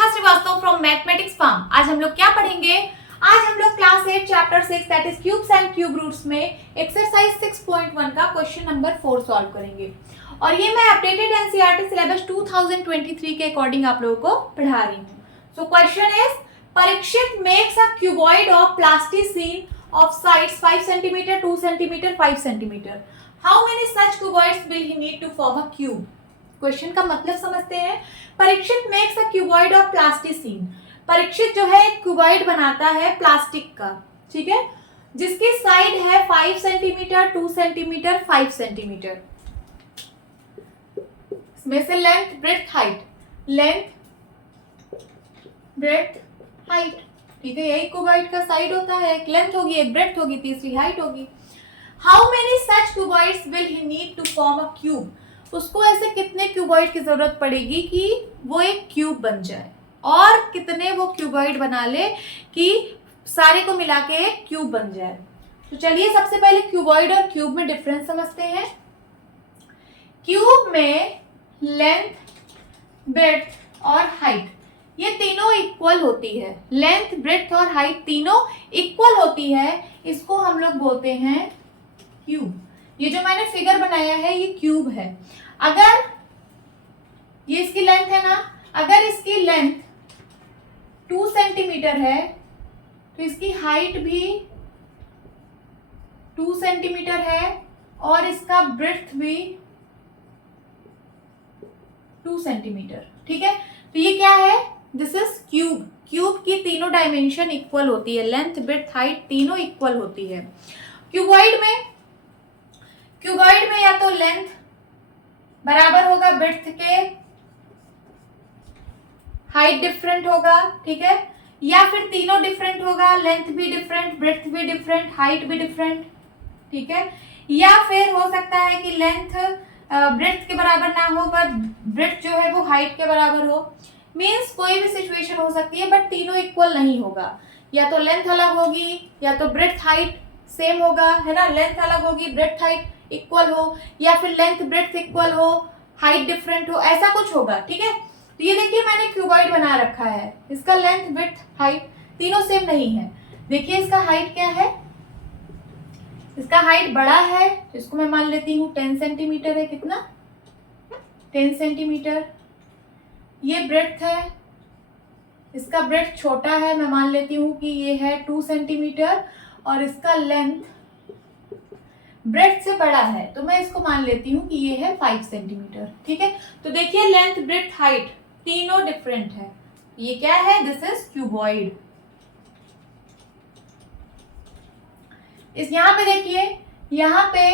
Shikha Srivastava from mathematics farm. आज हम लोग क्या पढ़ेंगे? आज हम लोग class 8 chapter 6 that is cubes and cube roots में एक्सरसाइज 6.1 का क्वेश्चन नंबर 4 सॉल्व करेंगे। और ये मैं अपडेटेड एनसीईआरटी सिलेबस 2023 के अकॉर्डिंग आप लोगों को पढ़ा रही हूँ। So question is, Parikshit makes a cuboid of plasticine of sides 5 centimetre, 2 centimetre, 5 centimetre. How many such cuboids will he need to form a cube? Question का मतलब समझते हैं। Parikshit makes a cuboid of plasticine. Parikshit जो है क्यूबॉइड बनाता है plastic का, ठीक है, जिसकी साइड है 5 सेंटीमीटर, 2 सेंटीमीटर, 5 सेंटीमीटर। इसमें से length, breadth, height, length, breadth, height, ठीक है, यही क्यूबॉइड का साइड होता है। एक लेंथ होगी, एक ब्रेड्थ होगी, तीसरी हाइट होगी। How many such cuboids will he need to form a cube? उसको ऐसे कितने क्यूबॉइड की जरूरत पड़ेगी कि वो एक क्यूब बन जाए, और कितने वो क्यूबॉइड बना ले कि सारे को मिला के एक क्यूब बन जाए। तो चलिए सबसे पहले क्यूबॉइड और क्यूब में डिफरेंस समझते हैं। क्यूब में लेंथ, ब्रेड्थ और हाइट ये तीनों इक्वल होती है। लेंथ, ब्रेड्थ और हाइट तीनों इक्वल होती है, इसको हम लोग बोलते हैं क्यूब। ये जो मैंने फिगर बनाया है ये क्यूब है। अगर ये इसकी लेंथ है ना, अगर इसकी लेंथ 2 सेंटीमीटर है तो इसकी हाइट भी 2 सेंटीमीटर है और इसका ब्रेड्थ भी 2 सेंटीमीटर, ठीक है। तो ये क्या है? This is cube. क्यूब की तीनों डायमेंशन इक्वल होती है, लेंथ, ब्रेड्थ, हाइट तीनों इक्वल होती है। क्यूबॉइड में या तो लेंथ बराबर होगा ब्रेड्थ के, हाइट डिफरेंट होगा, ठीक है, या फिर तीनों डिफरेंट होगा, लेंथ भी डिफरेंट, ब्रेड्थ भी डिफरेंट, हाइट भी डिफरेंट, ठीक है। या फिर हो सकता है कि लेंथ ब्रेड्थ के बराबर ना हो पर ब्रेड्थ जो है वो हाइट के बराबर हो। मीन्स कोई भी सिचुएशन हो सकती है, बट तीनों इक्वल नहीं होगा। या तो लेंथ अलग होगी, या तो ब्रेड्थ हाइट सेम होगा, है ना, लेंथ अलग होगी, ब्रेड्थ हाइट इक्वल हो, या फिर लेंथ ब्रेड्थ इक्वल हो, हाइट डिफरेंट हो, ऐसा कुछ होगा, ठीक है। तो ये देखिए मैंने क्यूबॉइड बना रखा है, इसका लेंथ, ब्रेड्थ, हाइट तीनों सेम नहीं है। देखिए इसका हाइट क्या है, इसका हाइट बड़ा है, इसको मैं मान लेती हूँ 10 सेंटीमीटर है। कितना? 10 सेंटीमीटर। ये ब्रेड्थ है, इसका ब्रेड्थ छोटा है, मैं मान लेती हूँ कि ये है 2 सेंटीमीटर, और इसका लेंथ ब्रेड्थ से बड़ा है तो मैं इसको मान लेती हूँ कि ये है 5 सेंटीमीटर, ठीक है। तो देखिए लेंथ, ब्रेड्थ, हाइट तीनों डिफरेंट है। ये क्या है? This is cuboid. इस यहाँ पे देखिए, यहाँ पे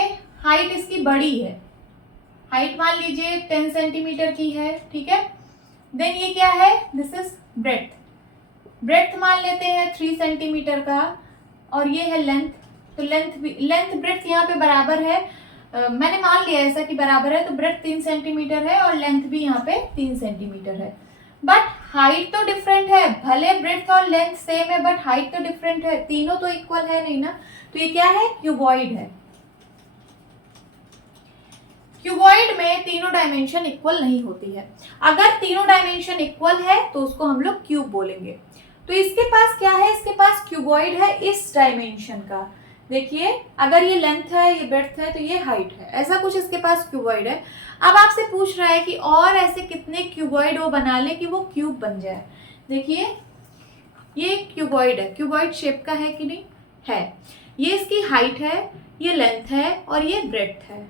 हाइट इसकी बड़ी है, हाइट मान लीजिए 10 सेंटीमीटर की है, ठीक है। देन ये क्या है? This is breadth. ब्रेड्थ मान लेते हैं 3 सेंटीमीटर का, और ये है लेंथ। तो लेंथ ब्रेड्थ यहाँ पे बराबर है, मैंने मान लिया ऐसा कि बराबर है, तो ब्रेड्थ 3 सेंटीमीटर है और लेंथ भी यहाँ पे 3 सेंटीमीटर है। बट हाइट तो डिफरेंट है, भले ब्रेड्थ और लेंथ सेम है बट हाइट तो डिफरेंट है, तीनों तो इक्वल है नहीं ना। तो ये क्या है? क्यूबॉइड है। क्यूबॉइड में तीनों डायमेंशन इक्वल नहीं होती है। अगर तीनों डायमेंशन इक्वल है तो उसको हम लोग क्यूब बोलेंगे। तो इसके पास क्या है? इसके पास क्यूबॉइड है इस डायमेंशन का। देखिए अगर ये लेंथ है, ये ब्रेड्थ है, तो ये हाइट है, ऐसा कुछ इसके पास क्यूबॉइड है। अब आपसे पूछ रहा है कि और ऐसे कितने क्यूबॉइड वो बना ले कि वो क्यूब बन जाए। देखिए ये क्यूबॉइड है, क्यूबॉइड शेप का है कि नहीं है। ये इसकी हाइट है, ये लेंथ है और ये ब्रेड्थ है।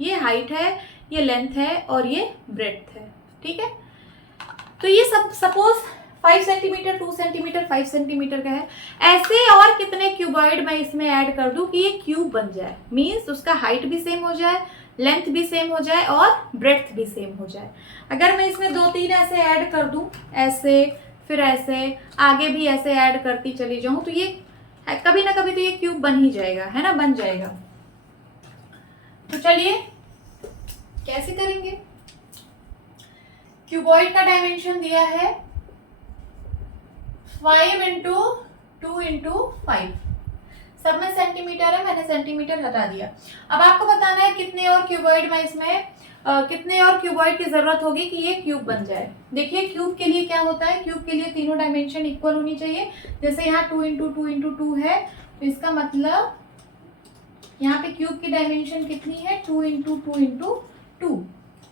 ये हाइट है, ये लेंथ है और ये ब्रेड्थ है, ठीक है। तो ये सब सपोज 5 सेंटीमीटर, 2 सेंटीमीटर, 5 सेंटीमीटर का है। ऐसे और कितने क्यूबॉइड मैं इसमें ऐड कर दूं कि ये क्यूब बन जाए। मीन्स उसका हाइट भी सेम हो जाए, लेंथ भी सेम हो जाए और ब्रेड्थ भी सेम हो जाए। अगर मैं इसमें 2-3 ऐसे ऐड कर दूं, ऐसे फिर ऐसे, आगे भी ऐसे ऐड करती चली जाऊं, तो ये कभी ना कभी तो ये क्यूब बन ही जाएगा, है ना, बन जाएगा। तो चलिए कैसे करेंगे? क्यूबॉइड का डायमेंशन दिया है 5 इंटू 2 इंटू 5, सब में सेंटीमीटर है, मैंने सेंटीमीटर हटा दिया। अब आपको बताना है कितने और क्यूबॉइड मैं इसमें कितने और क्यूबॉइड की जरूरत होगी कि ये क्यूब बन जाए। देखिए क्यूब के लिए क्या होता है, क्यूब के लिए तीनों डायमेंशन इक्वल होनी चाहिए। जैसे यहाँ 2 इंटू 2 इंटू 2 है, तो इसका मतलब यहाँ पे क्यूब की डायमेंशन कितनी है, 2 इंटू 2 इंटू 2।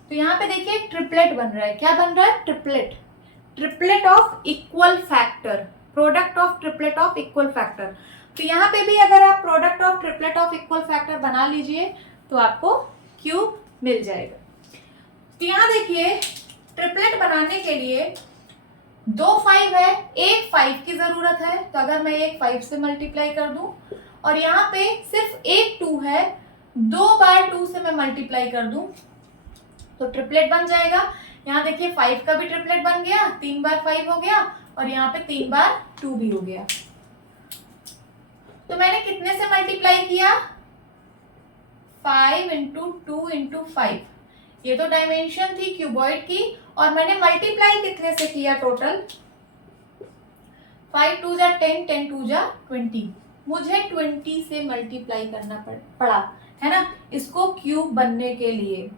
तो यहाँ पे देखिए ट्रिपलेट बन रहा है। क्या बन रहा है, triplet, triplet of equal factor, product of triplet of equal factor. तो यहाँ पे भी अगर आप product of triplet of equal factor बना लीजिए तो आपको क्यूब मिल जाएगा। तो यहाँ देखिए ट्रिपलेट बनाने के लिए 2 5 है, एक 5 की जरूरत है। तो अगर मैं एक 5 से मल्टीप्लाई कर दूं और यहाँ पे सिर्फ एक 2 है, 2 बार 2 से मैं मल्टीप्लाई कर दूं तो ट्रिपलेट बन जाएगा। यहाँ देखिए 5 का भी ट्रिपलेट बन गया, 3 बार 5 हो गया और यहाँ पे 3 बार 2 भी हो गया। तो मैंने कितने से मल्टीप्लाई किया, 5 इंटू 2 इंटू 5। ये तो डायमेंशन थी क्यूबॉइड की, और मैंने मल्टीप्लाई कितने से किया, टोटल 5 2 जा 10, 10 2 जा 20। मुझे 20 से मल्टीप्लाई करना पड़ा है ना इसको क्यूब बनने के लिए।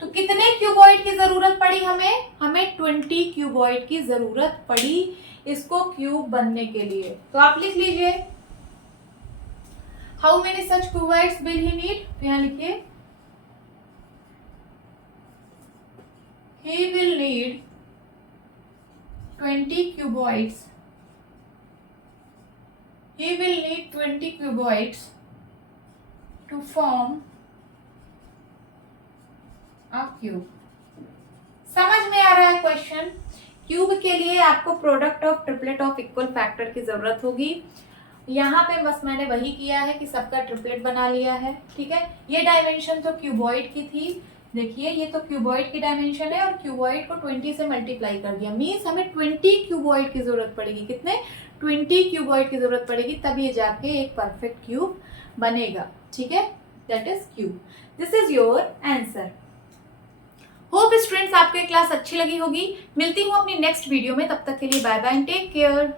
तो कितने क्यूबॉइड की जरूरत पड़ी हमें 20 क्यूबॉइड की जरूरत पड़ी इसको क्यूब बनने के लिए। तो आप लिख लीजिए how many such cuboids will he need. तो यहां लिखिए he will need 20 cuboids. He will need 20 cuboids to form a cube. समझ में आ रहा है क्वेश्चन। क्यूब के लिए आपको product of triplet of equal factor की जरूरत होगी। यहाँ पे बस मैंने वही किया है कि सबका ट्रिपलेट बना लिया है, ठीक है। ये डायमेंशन तो क्यूबॉइड की थी, देखिए ये तो क्यूबॉइड की डायमेंशन है और क्यूबॉइड को 20 से मल्टीप्लाई कर दिया, मीन्स हमें 20 क्यूबॉइड की जरूरत पड़ेगी। कितने, 20 क्यूबॉइड की जरूरत पड़ेगी, तब ये जाके एक परफेक्ट क्यूब बनेगा, ठीक है। That is cube. This is your answer. Hope students आपको क्लास अच्छी लगी होगी। मिलती हूँ अपनी नेक्स्ट वीडियो में, तब तक के लिए बाय बाय, टेक केयर।